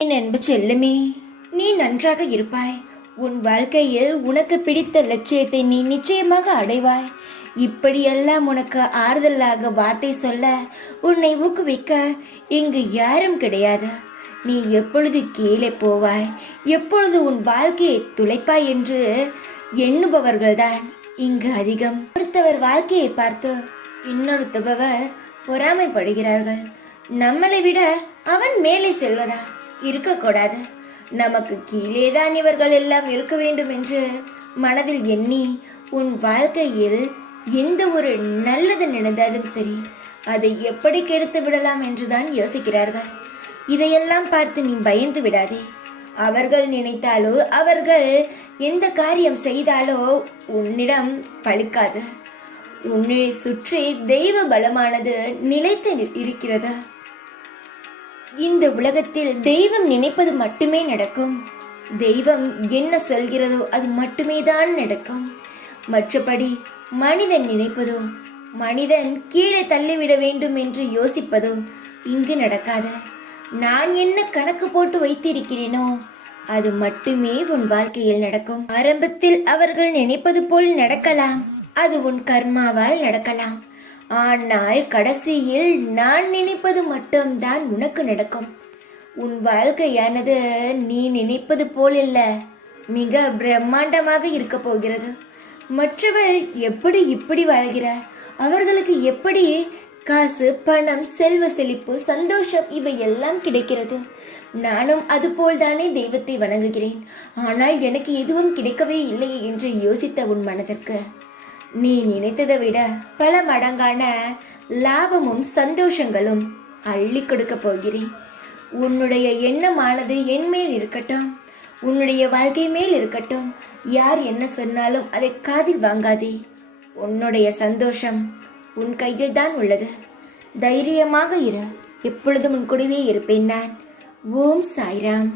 என் அன்பு செல்லமே, நீ நன்றாக இருப்பாய். உன் வாழ்க்கையில் உனக்கு பிடித்த லட்சியத்தை நீ நிச்சயமாக அடைவாய். இப்படியெல்லாம் உனக்கு ஆறுதலாக வார்த்தை சொல்ல, உன்னை ஊக்குவிக்க இங்கு யாரும் கிடையாது. நீ எப்பொழுது கீழே போவாய், எப்பொழுது உன் வாழ்க்கையை துளைப்பாய் என்று எண்ணுபவர்கள்தான் இங்கு அதிகம். ஒருத்தவர் வாழ்க்கையை பார்த்து இன்னொருத்தவர் பொறாமைப்படுகிறார்கள். நம்மளை விட அவன் மேலே செல்வதா இருக்கக்கூடாது, நமக்கு கீழேதான் இவர்கள் எல்லாம் இருக்க வேண்டும் என்று மனதில் எண்ணி உன் வாழ்க்கையில் எந்த ஒரு நல்லது நடந்தாலும் சரி, அதை எப்படி கெடுத்து விடலாம் என்றுதான் யோசிக்கிறார்கள். இதையெல்லாம் பார்த்து நீ பயந்து விடாதே. அவர்கள் நினைத்தாலோ அவர்கள் எந்த காரியம் செய்தாலோ உன்னிடம் பலிக்காது. உன்னை சுற்றி தெய்வ பலமானது நிலைத்து இருக்கிறது. இந்த உலகத்தில் தெய்வம் நினைப்பது மட்டுமே நடக்கும். தெய்வம் என்ன சொல்கிறதோ அது மட்டுமே தான் நடக்கும். மற்றபடி மனிதன் நினைப்பதோ, மனிதன் கீழே தள்ளிவிட வேண்டும் என்று யோசிப்பதோ இங்கு நடக்காது. நான் என்ன கணக்கு போட்டு வைத்திருக்கிறேனோ அது மட்டுமே உன் வாழ்க்கையில் நடக்கும். ஆரம்பத்தில் அவர்கள் நினைப்பது போல் நடக்கலாம், அது உன் கர்மாவால் நடக்கலாம். ஆனால் கடைசியில் நான் நினைப்பது மட்டும்தான் உனக்கு நடக்கும். உன் வாழ்க்கையானது நீ நினைப்பது போல் இல்ல, மிக பிரம்மாண்டமாக இருக்க போகிறது. மற்றவர் எப்படி இப்படி வாழ்கிறார், அவர்களுக்கு எப்படி காசு, பணம், செல்வ செழிப்பு, சந்தோஷம் இவை எல்லாம் கிடைக்கிறது. நானும் அதுபோல் தானே தெய்வத்தை வணங்குகிறேன், ஆனால் எனக்கு எதுவும் கிடைக்கவே இல்லையே என்று யோசித்த உன் மனதிற்கு நீ நினைத்ததை விட பல மடங்கான லாபமும் சந்தோஷங்களும் அள்ளி கொடுக்க போகிறேன். உன்னுடைய எண்ணமானது என் மேல் இருக்கட்டும், உன்னுடைய வாழ்க்கை மேல் இருக்கட்டும். யார் என்ன சொன்னாலும் அதை காதில் வாங்காதே. உன்னுடைய சந்தோஷம் உன் கையில் தான் உள்ளது. தைரியமாக இரு, எப்பொழுதும் உன் கூடவே இருப்பேன் நான். ஓம் சாய்ராம்.